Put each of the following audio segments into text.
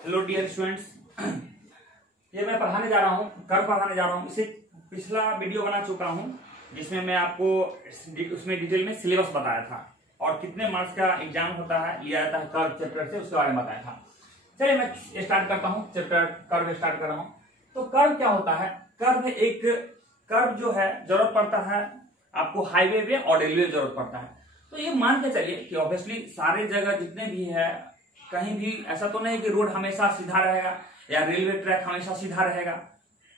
Hello dear students, ये मैं पढ़ाने जा रहा हूँ, कर्व पढ़ाने जा रहा हूँ। इसे पिछला वीडियो बना चुका हूँ जिसमें मैं आपको उसमें डिटेल में सिलेबस बताया था और कितने मार्क्स का एग्जाम होता है, लिया जाता है कर्व चैप्टर से, उसके बारे में बताया था। चलिए मैं स्टार्ट करता हूँ, चैप्टर कर्व स्टार्ट कर रहा हूँ। तो कर्व क्या होता है? कर्व जो है जरूरत पड़ता है आपको हाईवे पे और रेलवे जरूरत पड़ता है। तो ये मान के चलिए कि ऑब्वियसली सारे जगह जितने भी है, कहीं भी ऐसा तो नहीं कि रोड हमेशा सीधा रहेगा या रेलवे ट्रैक हमेशा सीधा रहेगा,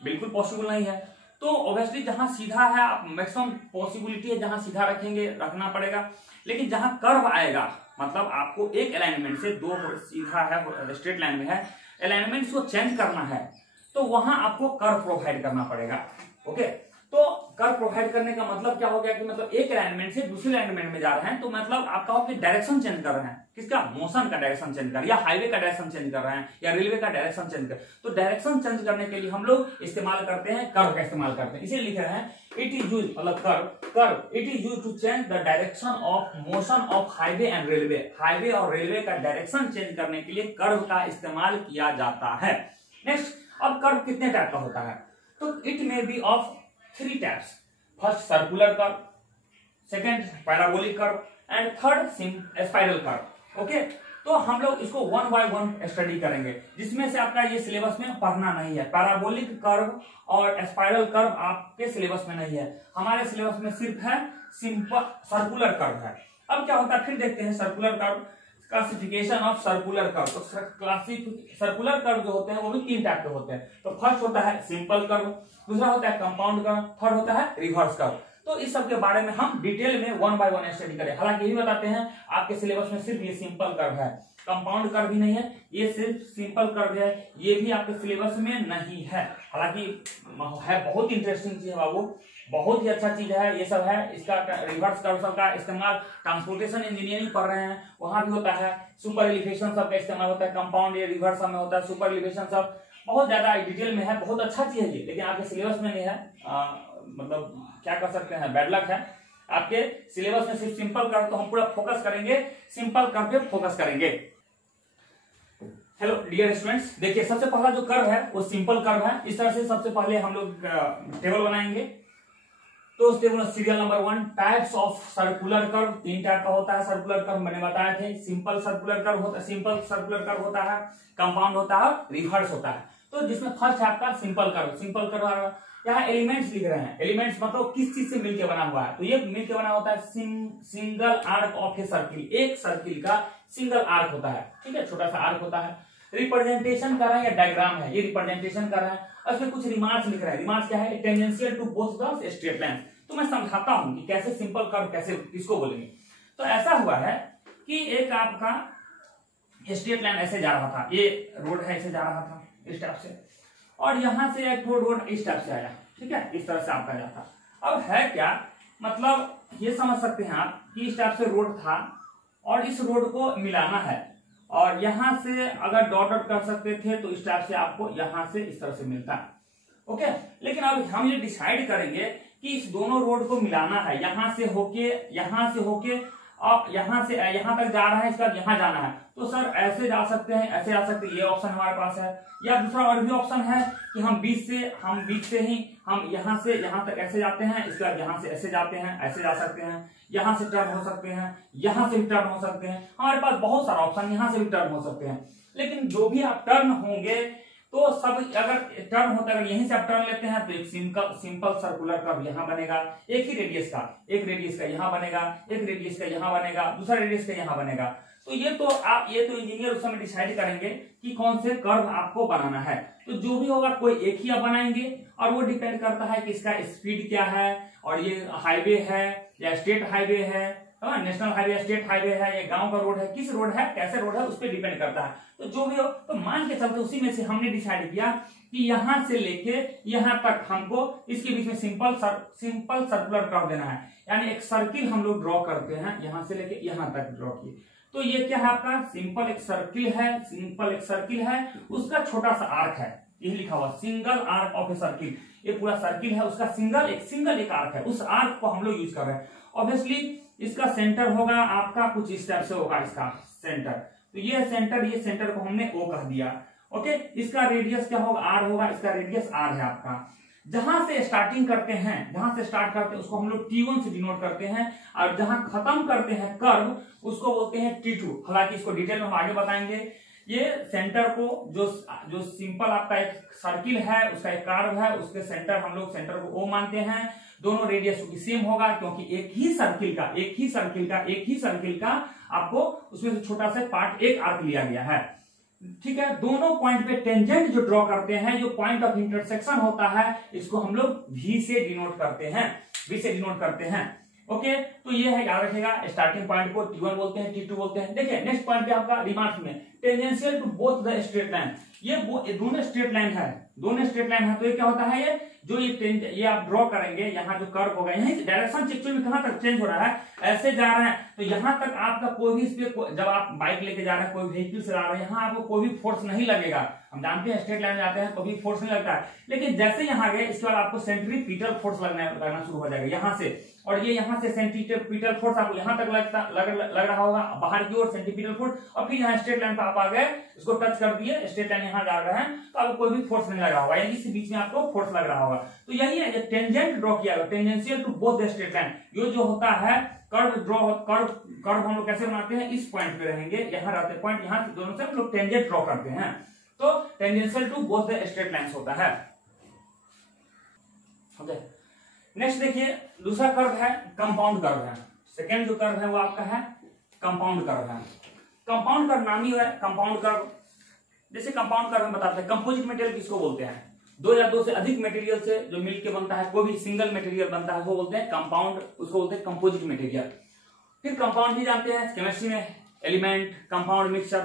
बिल्कुल पॉसिबल नहीं है। तो ऑब्वियसली जहां सीधा है आप मैक्सिमम पॉसिबिलिटी है जहां सीधा रखेंगे, रखना पड़ेगा। लेकिन जहां कर्व आएगा, मतलब आपको एक अलाइनमेंट से दो सीधा है, स्ट्रेट लाइन में है, अलाइनमेंट को चेंज करना है, तो वहां आपको कर्व प्रोवाइड करना पड़ेगा। ओके, तो कर्व प्रोवाइड करने का मतलब क्या हो गया कि मतलब एक अलाइनमेंट से दूसरे अलाइनमेंट में जा रहे हैं, तो मतलब आपका अपने डायरेक्शन चेंज कर रहे हैं। किसका? मोशन का डायरेक्शन चेंज कर, या हाईवे का डायरेक्शन चेंज कर रहे हैं, या रेलवे का डायरेक्शन चेंज कर। तो डायरेक्शन चेंज करने के लिए हम लोग इस्तेमाल करते हैं कर्व का इस्तेमाल करते हैं। इसे लिख रहे हैं इट इज यूज, मतलब curve it is use to change the direction of motion of highway and railway. Highway और रेलवे का डायरेक्शन चेंज करने के लिए कर्व का इस्तेमाल किया जाता है। नेक्स्ट, अब कर्व कितने टाइप का होता है? तो it may be of 3 types. First circular curve, second parabolic curve and third spiral curve. Okay, तो हम लोग इसको 1 by 1 स्टडी करेंगे, जिसमें से आपका ये सिलेबस में पढ़ना नहीं है। पैराबोलिक कर्व और स्पाइरल कर्व आपके सिलेबस में नहीं है, हमारे सिलेबस में सिर्फ है सिंपल सर्कुलर कर्व है। अब क्या होता है फिर देखते हैं circular curve, classification of circular curve. तो सर्कुलर कर्व जो होते हैं वो भी 3 टाइप के होते हैं। तो फर्स्ट होता है सिंपल कर्व, दूसरा होता है कंपाउंड कर्व, थर्ड होता है रिवर्स कर्व। तो इस सब के बारे में हम डिटेल में 1 by 1 स्टडी करें। हालांकि यही बताते हैं आपके सिलेबस में सिर्फ ये सिंपल कर्व है, कंपाउंड कर्व भी नहीं है, ये सिर्फ सिंपल कर्व है, ये भी आपके सिलेबस में नहीं है। हालांकि है बहुत इंटरेस्टिंग चीज है बाबू, बहुत ही अच्छा चीज है ये सब है। इसका रिवर्स कर्व सब का इस्तेमाल ट्रांसपोर्टेशन इंजीनियरिंग पढ़ रहे हैं वहां भी होता है। सुपर एलिवेशन सब का इस्तेमाल होता है, कंपाउंड या रिवर्स सब में होता है। सुपर एलिवेशन सब बहुत ज्यादा डिटेल में है, बहुत अच्छा चीज है ये, लेकिन आपके सिलेबस में नहीं है। मतलब क्या कर सकते हैं, बैड लक है। आपके सिलेबस में सिर्फ सिंपल कर्व, तो हम पूरा फोकस करेंगे सिंपल कर्व पे फोकस करेंगे। हेलो डियर स्टूडेंट्स, देखिए सबसे पहला जो कर्व है वो सिंपल कर्व है। इस तरह से सबसे पहले हम लोग टेबल बनाएंगे। तो उस टेबल में serial number 1 types of circular curve. 3 type का होता है सर्कुलर कर्व, मैंने बताए थे। सिंपल सर्कुलर कर्व होता है, सिंपल सर्कुलर कर्व होता है, कंपाउंड होता है, रिवर्स होता है। तो जिसमें फर्स्ट है आपका सिंपल कर्व। सिंपल कर्व यहाँ एलिमेंट्स लिख रहे हैं, एलिमेंट्स मतलब किस चीज से मिलकर बना हुआ है। तो ये मिलकर बना होता है single arc of a circle. एक सर्किल का सिंगल आर्क होता है, ठीक है, छोटा सा आर्क होता है। रिप्रेजेंटेशन कर रहे हैं या डायग्राम है, ये रिप्रेजेंटेशन कर रहे हैं। और इसमें कुछ रिमार्क्स लिख रहे हैं। रिमार्क्स क्या है? Tangential to both the straight line. तो मैं समझाता हूं कि कैसे सिंपल कर्व कैसे किसको बोलेंगे। तो ऐसा हुआ है कि एक आपका स्ट्रेट लाइन ऐसे जा रहा था, ये रोड है ऐसे जा रहा था इस टाइप से, और यहां से एक रोड इस टाइप से आया, ठीक है, इस तरह से आपका जाता। अब है क्या, मतलब ये समझ सकते हैं आप कि इस टाइप से रोड था और इस रोड को मिलाना है, और यहां से अगर डॉट डॉट कर सकते थे तो इस टाइप से आपको यहां से इस तरह से मिलता है। ओके, लेकिन अब हम ये डिसाइड करेंगे कि इस दोनों रोड को मिलाना है, यहां से होके और यहां से यहां तक जा रहा है, इसका यहां जाना है। तो सर ऐसे जा सकते हैं, ऐसे जा सकते हैं, ये ऑप्शन हमारे पास है। या दूसरा और भी ऑप्शन है कि हम बीच से ही हम यहां से यहां तक ऐसे जाते हैं, इसके बाद यहां से ऐसे जाते हैं, ऐसे जा सकते हैं, यहां से टर्न हो सकते हैं, यहां से भी टर्न हो सकते हैं। हमारे पास बहुत सारा ऑप्शन, यहां से भी टर्न हो सकते हैं। लेकिन जो भी आप टर्न होंगे तो सब अगर टर्न होता है, अगर यहीं से आप टर्न लेते हैं तो एक सिंपल सर्कुलर कर्व यहां बनेगा, एक ही रेडियस का, एक रेडियस का यहां बनेगा, एक रेडियस का यहां बनेगा, दूसरा रेडियस का यहां बनेगा। तो ये तो इंजीनियर उस समय डिसाइड करेंगे कि कौन से कर्व आपको बनाना है। तो जो भी होगा कोई एक ही आप बनाएंगे, और वो डिपेंड करता है कि इसका स्पीड क्या है, और ये हाईवे है या स्टेट हाईवे है, नेशनल हाईवे, स्टेट हाईवे है, ये गांव का रोड है, किस रोड है, कैसे रोड है, उस पर डिपेंड करता है। तो जो भी हो, तो मान के चलते उसी में से हमने डिसाइड किया कि यहां से लेके यहां तक हमको इसके बीच में सिंपल सर्कुलर कर्व देना है। यानी एक सर्किल हम लोग ड्रॉ करते हैं, यहां से लेके यहां तक ड्रॉ किए। तो ये क्या है आपका सिंपल एक सर्किल है, उसका छोटा सा आर्क है, ये लिखा हुआ single arc of a circle. ये पूरा सर्किल है, उसका सिंगल एक आर्क है, उस आर्क को हम लोग यूज कर रहे हैं। ऑब्वियसली इसका सेंटर होगा आपका कुछ इस टाइप से होगा, इसका सेंटर तो ये सेंटर को हमने O कह दिया। ओके, इसका रेडियस क्या होगा, R होगा, इसका रेडियस R है आपका। जहां से स्टार्टिंग करते हैं, जहां से स्टार्ट करते हैं उसको हम लोग T1 से डिनोट करते हैं, और जहां खत्म करते हैं कर्व उसको बोलते हैं T2। हालांकि इसको डिटेल में हम आगे बताएंगे। ये सेंटर को जो सिंपल आपका एक सर्किल है, उसका एक कर्व है, उसके सेंटर हम लोग सेंटर को O मानते हैं। दोनों रेडियस की सेम होगा, क्योंकि एक ही सर्किल का आपको उसमें से छोटा सा पार्ट एक आर्क लिया गया है। ठीक है, दोनों पॉइंट पे टेंजेंट जो ड्रॉ करते हैं, जो पॉइंट ऑफ इंटरसेक्शन होता है, इसको हम लोग V से डिनोट करते हैं। ओके, तो ये है, याद रखिएगा, स्टार्टिंग पॉइंट को T1 बोलते हैं, T2 बोलते हैं। देखिए नेक्स्ट पॉइंट पे आपका रिमार्क में tangential to both the straight line, ये दोनों स्ट्रेट लाइन है, तो ये क्या होता है, ये आप ड्रॉ करेंगे, यहाँ जो कर्व होगा, यहीं से डायरेक्शन एक्चुअली में कहां तक चेंज हो रहा है, ऐसे जा रहा है, तो यहां तक आपका कोई भी इस पे, जब आप बाइक लेके जा रहे हैं, कोई व्हीकल से जा रहे हैं, यहाँ आपको कोई भी फोर्स नहीं लगेगा। हम जानते हैं स्ट्रेट लाइन में जाते हैं कोई फोर्स नहीं लगता है, लेकिन जैसे यहाँ गए इसके बाद आपको सेंट्रीपिटल फोर्स लगना शुरू हो जाएगा यहाँ से, और ये यहाँ से सेंट्रीपिटल फोर्स आपको यहाँ तक लग रहा होगा बाहर की ओर सेंट्रीपिटल फोर्स, और फिर यहाँ स्ट्रेट लाइन पर आप आ गए, इसको टच कर दिए, स्ट्रेट लाइन यहाँ जा रहा है, तो आपको कोई भी फोर्स नहीं लगा होगा, यानी इस बीच में आपको फोर्स लग रहा होगा। तो यही है, टेंजेंट ड्रॉ किया गया, tangential to both the straight line. ये जो होता है कर्व हम लोग कैसे बनाते हैं, इस पॉइंट पे रहेंगे, यहाँ रहते पॉइंट, यहाँ दोनों से हम लोग टेंजेंट ड्रॉ करते हैं, तो tangential to both the straight lines होता है। ओके, नेक्स्ट देखिए, दूसरा कर्व है कंपाउंड कर्व है। सेकेंड जो कर्व है वो आपका है कंपाउंड कर्व है। कंपाउंड कर्व नाम ही है कंपाउंड कर्व। जैसे कंपाउंड कर्व हम बताते हैं, कंपोजिट मटेरियल किसको बोलते हैं, दो या दो से अधिक मटेरियल से जो मिलके बनता है, कोई भी सिंगल मटेरियल बनता है, वो बोलते हैं कंपाउंड, उसको बोलते हैं कंपोजिट मटेरियल। फिर कंपाउंड भी जानते हैं केमिस्ट्री में, एलिमेंट, कंपाउंड, मिक्सचर।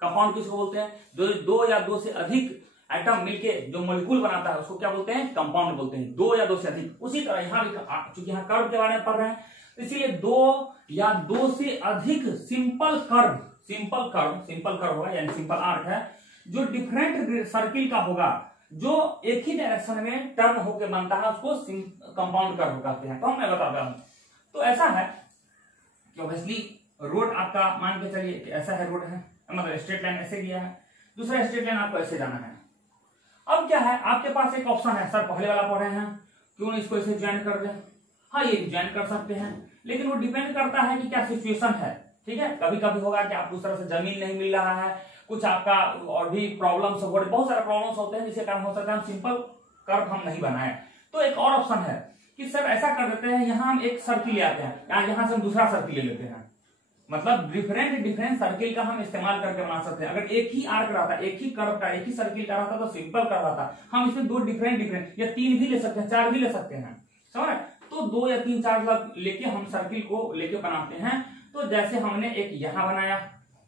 कंपाउंड किसको बोलते हैं, दो या दो से अधिक एटम मिलके जो मॉलिक्यूल बनाता है उसको क्या बोलते हैं, कंपाउंड बोलते हैं, दो या दो से अधिक। उसी तरह यहाँ भी, चूंकि यहाँ कर्व के बारे में पढ़ रहे हैं, इसीलिए दो या दो से अधिक सिंपल कर्व होगा, यानी सिंपल आर्क है, जो डिफरेंट सर्किल का होगा, जो एक ही डायरेक्शन में टर्न होकर बनता है, उसको कंपाउंड कर्व कहते हैं। तो मैं बताता हूं, तो ऐसा है कि ऑब्वियसली रोड आपका मान के चलिए कि ऐसा है, रोड है, मतलब स्ट्रेट लाइन ऐसे गया है, दूसरा स्ट्रेट लाइन आपको ऐसे जाना है। अब क्या है, आपके पास एक ऑप्शन है, सर पहले वाला पढ़ रहे हैं, क्यों नहीं इसको इसे ज्वाइन कर दें। हाँ, ये ज्वाइन कर सकते हैं, लेकिन वो डिपेंड करता है कि क्या सिचुएशन है। ठीक है, कभी कभी होगा कि आपको उस तरह से जमीन नहीं मिल रहा है, कुछ आपका और भी प्रॉब्लम्स, बहुत सारे प्रॉब्लम्स होते हैं, जिसके कारण हो सकता है हम सिंपल कर्व हम नहीं बनाए। तो एक और ऑप्शन है कि सर ऐसा कर देते हैं, यहाँ हम एक सर्किल ले आते हैं, यहाँ से हम दूसरा सर्किल ले लेते हैं, मतलब डिफरेंट सर्किल का हम इस्तेमाल करके बना सकते हैं। अगर एक ही आर्क रहता, एक ही कर्व का, एक ही सर्किल का रहता तो सिंपल कर रहता, हम इसमें दो डिफरेंट या तीन भी ले सकते हैं, चार भी ले सकते हैं, समझ। तो दो या तीन चार लेके हम सर्किल को लेके बनाते हैं। तो जैसे हमने एक यहाँ बनाया,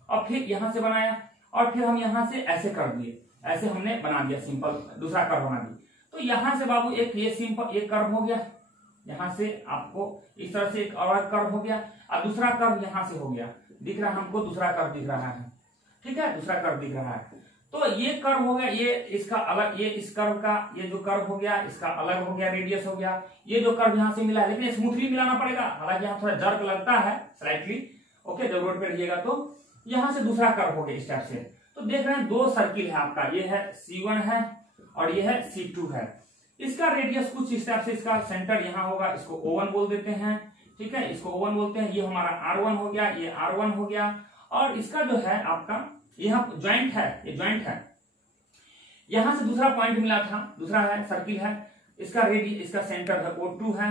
और फिर यहाँ से बनाया, और फिर हम यहाँ से ऐसे कर दिए, ऐसे हमने बना दिया, सिंपल दूसरा कर्व बना दिया। तो यहाँ से बाबू एक ये सिंपल एक कर्व हो गया, यहाँ से आपको इस तरह से एक और कर्व हो गया, और दूसरा कर्व यहाँ से हो गया, दिख रहा है हमको, दूसरा कर्व दिख रहा है। ठीक है, दूसरा कर्व दिख रहा है। तो ये कर्व हो गया, ये इसका अलग, ये इस कर्व का, ये जो कर्व हो गया इसका अलग हो गया, रेडियस हो गया। ये जो कर्व यहाँ से मिला है, लेकिन स्मूथली मिलाना पड़ेगा, हालांकि यहाँ थोड़ा जर्क लगता है स्लाइटली। ओके, जब रोड पे रहिएगा तो यहाँ से दूसरा कर्व हो गया इस टाइप से। तो देख रहे हैं दो सर्किल है आपका, ये है C1 है और ये है C2 है। इसका रेडियस कुछ इस टाइप से, इसका सेंटर यहाँ होगा, इसको O1 बोल देते हैं। ठीक है, इसको O1 बोलते हैं। ये हमारा R1 हो गया, ये R1 हो गया, और इसका जो है आपका यहाँ ज्वाइंट है, ये ज्वाइंट है। यहां से दूसरा पॉइंट मिला था, दूसरा है सर्किल है, इसका रेडियस, इसका सेंटर है O2 है,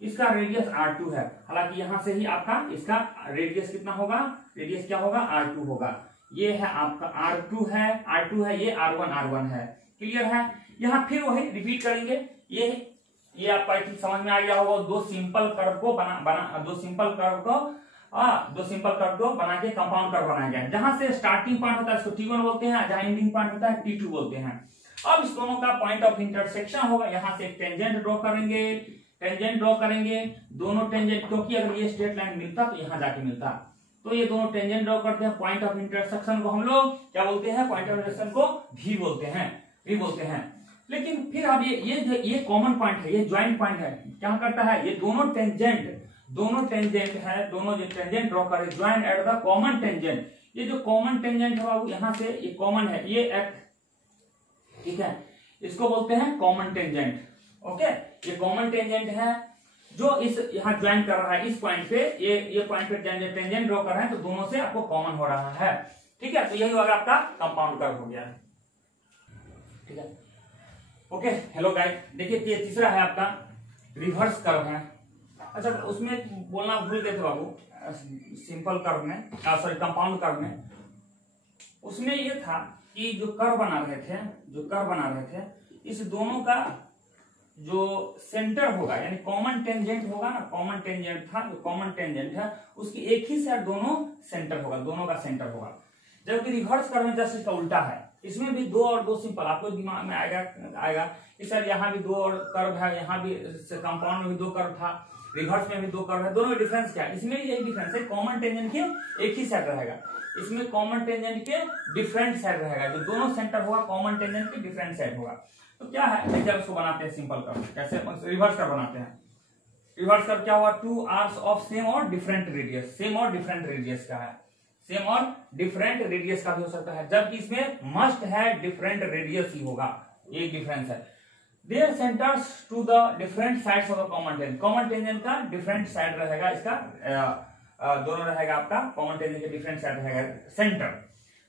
इसका रेडियस R2 है। हालांकि यहां से ही आपका इसका रेडियस कितना होगा, रेडियस क्या होगा, R2 होगा। ये है आपका R2 है, ये R1 है। क्लियर है। यहाँ फिर वही रिपीट करेंगे, ये आपका समझ में आ गया होगा। दो सिंपल कर्व को दो सिंपल कर्व को बना के कंपाउंड कर्व बनाया गया। जहां से स्टार्टिंग पॉइंट होता है इसको T1 बोलते हैं, जहां एंडिंग पॉइंट होता है T2 बोलते हैं। अब इस दोनों का पॉइंट ऑफ इंटरसेक्शन होगा, यहाँ से एक टेंजेंट ड्रॉ करेंगे, दोनों टेंजेंट, क्योंकि अगर ये स्ट्रेट लाइन मिलता तो यहाँ जाके मिलता, तो ये दोनों टेंजेंट ड्रॉ करते हैं। पॉइंट ऑफ इंटरसेक्शन को हम लोग क्या बोलते हैं, पॉइंट ऑफ इंटरसेक्शन को V बोलते हैं। लेकिन फिर अब ये कॉमन पॉइंट है, ये ज्वाइंट पॉइंट है, क्या करता है, ये दोनों टेंजेंट है, दोनों जो टेंजेंट ड्रॉ करे join at the common tangent, ये जो कॉमन टेंजेंट है बाबू, यहां से ये कॉमन है, ये एक, ठीक है, इसको बोलते हैं कॉमन टेंजेंट। ओके, ये कॉमन टेंजेंट है जो इस यहाँ ज्वाइन कर रहा है इस पॉइंट पे, ये पॉइंट पे टेंजेंट ड्रॉ कर रहे हैं, तो दोनों से आपको कॉमन हो रहा है। ठीक है, तो यही होगा आपका कंपाउंड कर्व हो गया। ठीक है, ओके, हेलो गाइस, देखिए ये तीसरा है आपका रिवर्स कर्व है। अच्छा, उसमें बोलना भूल गए थे बाबू, सिंपल कर्व में, सॉरी कंपाउंड कर्व में, उसमें ये था कि जो कर्व बना रहे थे, इस दोनों का जो सेंटर होगा, यानी कॉमन टेंजेंट होगा ना, कॉमन टेंजेंट था, जो कॉमन टेंजेंट है उसकी एक ही साइड दोनों सेंटर होगा, दोनों का सेंटर होगा। जबकि रिवर्स कर्व में जस्ट इसका उल्टा है, इसमें भी 2 और 2 सिंपल, आपको दिमाग में आएगा कि सर यहाँ भी 2 और कर्व है, यहाँ भी कंपाउंड में भी 2 कर्व था, रिवर्स में भी 2 कर्व है, दोनों में डिफरेंस क्या है? इसमें यही डिफरेंस है, कॉमन टेंजेंट के एक ही साइड रहेगा, इसमें कॉमन टेंजेंट के डिफरेंट साइड रहेगा, जो दोनों सेंटर होगा कॉमन टेंजेंट के डिफरेंट साइड होगा। तो क्या है, देखिए उसको बनाते हैं सिंपल कर्व, कैसे रिवर्स कर्व बनाते हैं। रिवर्स कर्व क्या हुआ, 2 आर्क्स ऑफ सेम और डिफरेंट रेडियस, सेम और डिफरेंट रेडियस का है, सेम और डिफरेंट रेडियस का भी हो सकता है, जबकि इसमें मस्ट है डिफरेंट रेडियस ही होगा, ये डिफरेंस है। Their centres to the different sides of the common tangent, common tangent का डिफरेंट साइड रहेगा, इसका दोनों रहेगा आपका, कॉमन टेंजेंट के डिफरेंट साइड रहेगा सेंटर।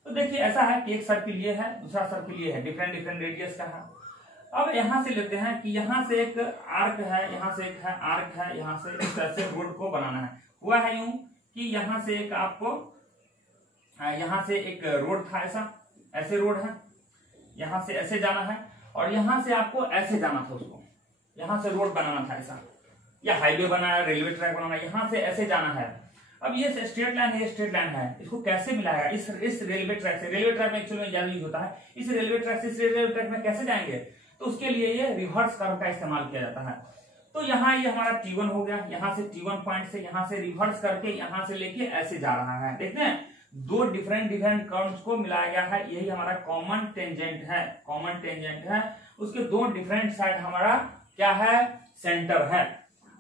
तो देखिए ऐसा है कि एक सर्किल ये है, दूसरा सर्किल ये है, डिफरेंट डिफरेंट रेडियस का है। अब यहां से लेते हैं कि यहां से एक आर्क है, यहां से एक है आर्क है, यहां से इस तरह से रोड को बनाना है। हुआ है यूं कि यहां से एक आपको, यहां से एक रोड था, ऐसे रोड है, यहां से ऐसे जाना है, और यहां से आपको ऐसे जाना था, उसको यहां से रोड बनाना था ऐसा, या हाईवे बनाना, रेलवे ट्रैक बनाना, यहां से ऐसे जाना है। अब ये स्ट्रेट लाइन है, ये स्ट्रेट लाइन है, इसको कैसे मिलाएगा इस रेलवे ट्रैक से? रेलवे ट्रैक में एक्चुअली ज्यादा यूज होता है, इस रेलवे ट्रैक से इस रेलवे ट्रैक में कैसे जाएंगे? तो उसके लिए ये रिवर्स कर्व का इस्तेमाल किया जाता है। तो यहाँ ये हमारा T1 हो गया, यहाँ से T1 पॉइंट से यहाँ से रिवर्स करके यहाँ से लेके ऐसे जा रहा है। देखते हैं, 2 डिफरेंट कर्व्स को मिलाया गया है, यही हमारा कॉमन टेंजेंट है, कॉमन टेंजेंट है, उसके 2 डिफरेंट साइड हमारा क्या है, सेंटर है।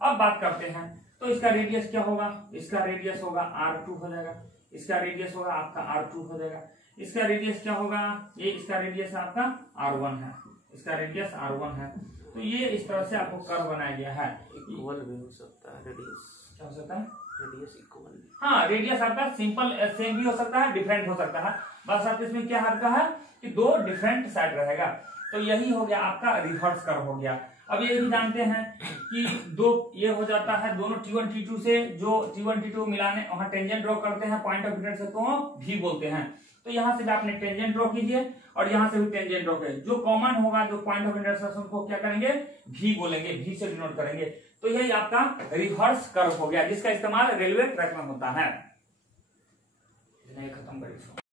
अब बात करते हैं, तो इसका रेडियस क्या होगा, इसका रेडियस होगा R2 हो जाएगा, इसका रेडियस होगा आपका R2 हो जाएगा, इसका रेडियस क्या होगा, ये इसका रेडियस आपका R1 है, इसका रेडियस R1 है। तो ये इस तरह से आपको कर्व बनाया गया है। इक्वल भी हो सकता है, रेडियस क्या हो सकता है, रेडियस इक्वल, हाँ रेडियस आपका सिंपल सेम भी हो सकता है, डिफरेंट हो सकता है, बस आप इसमें क्या हल्का है कि 2 डिफरेंट साइड रहेगा। तो यही हो गया आपका रिवर्स कर्व हो गया। अब ये भी जानते हैं कि 2 ये हो जाता है, दोनों T1 T2 से जो T1 T2 मिलाने वहां टेंजेंट ड्रॉ करते हैं पॉइंट ऑफ इंटरसेक्शन को भी बोलते हैं। तो यहां से भी आपने टेंजेंट ड्रॉ कीजिए और यहां से भी टेंजेंट ड्रॉ करें, जो कॉमन होगा जो पॉइंट ऑफ इंटरसेक्शन को क्या करेंगे, भी बोलेंगे, भी से डिनोट करेंगे। तो यही आपका रिवर्स कर्व हो गया, जिसका इस्तेमाल रेलवे ट्रैक में होता है। खत्म करिए।